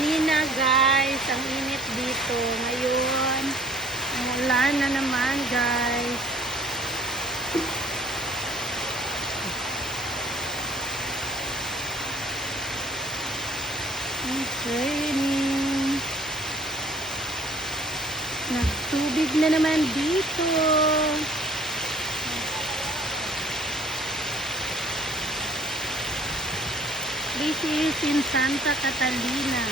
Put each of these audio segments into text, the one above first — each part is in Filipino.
Kanina guys, ang init dito. Ngayon, umulan na naman guys. It's raining. Nagtubig na naman dito. This is in Santa Catalina.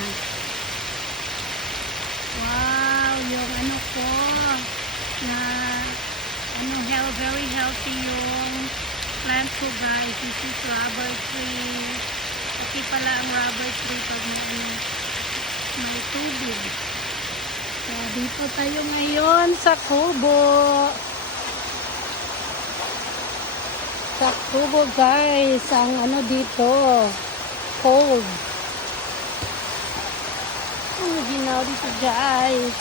Wow, yung ano ko na very healthy yung plant ko guys. This is rubber tree. Kasi pala ang rubber tree pag may tubig. So, dito tayo ngayon sa Kubo. Sa Kubo guys, ang ano dito, cold. Ang ginaw dito guys.